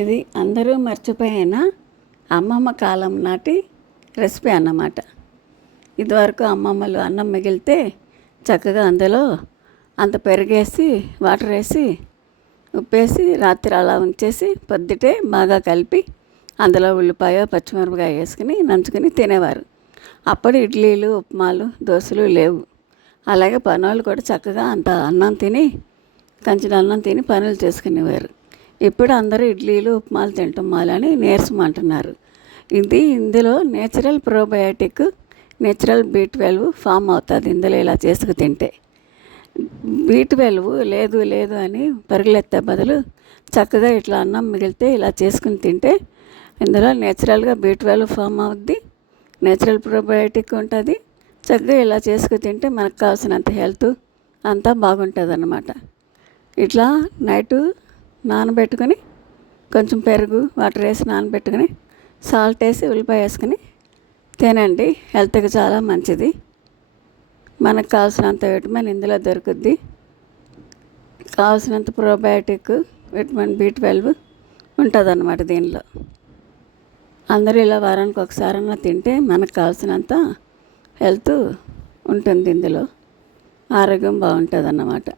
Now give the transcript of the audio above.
ఇది అందరూ మర్చిపోయిన అమ్మమ్మ కాలం నాటి రెసిపీ అన్నమాట. ఇదివరకు అమ్మమ్మలు అన్నం మిగిలితే చక్కగా అందులో అంత పెరిగేసి వాటర్ వేసి ఉప్పేసి రాత్రి అలా ఉంచేసి పొద్దుటే బాగా కలిపి అందులో ఉల్లిపాయ పచ్చిమిరపకాయ వేసుకుని నంచుకుని తినేవారు. అప్పుడు ఇడ్లీలు ఉప్మాలు దోశలు లేవు. అలాగే పనోళ్ళు కూడా చక్కగా అంత అన్నం తిని కంచిన అన్నం తిని పనులు చేసుకునేవారు. ఇప్పుడు అందరూ ఇడ్లీలు ఉప్మాలు తింటాం అని నీరసం అంటున్నారు. ఇందులో natural probiotic natural B12 form అవుతుంది ఇందులో ఇలా చేసుకు తింటే. B12 లేదు లేదు అని పరుగులెత్తే బదులు చక్కగా ఇట్లా అన్నం మిగిలితే ఇలా చేసుకుని తింటే ఇందులో నేచురల్గా B12 ఫామ్ అవుద్ది, నేచురల్ ప్రోబయాటిక్ ఉంటుంది. చక్కగా ఇలా చేసుకు తింటే మనకు కావాల్సినంత హెల్త్ అంతా బాగుంటుంది అన్నమాట. ఇట్లా నైటు నానబెట్టుకొని కొంచెం పెరుగు వాటర్ వేసి నానబెట్టుకొని సాల్ట్ వేసి ఉల్లిపాయ వేసుకొని తినండి. హెల్త్కి చాలా మంచిది. మనకు కావాల్సినంత విటమిన్ ఇందులో దొరుకుద్ది. కావాల్సినంత ప్రోబయాటిక్ విటమిన్ B12 ఉంటుంది అన్నమాట దీనిలో. అందరూ ఇలా వారానికి ఒకసారన్నా తింటే మనకు కావాల్సినంత హెల్త్ ఉంటుంది ఇందులో. ఆరోగ్యం బాగుంటుంది అన్నమాట.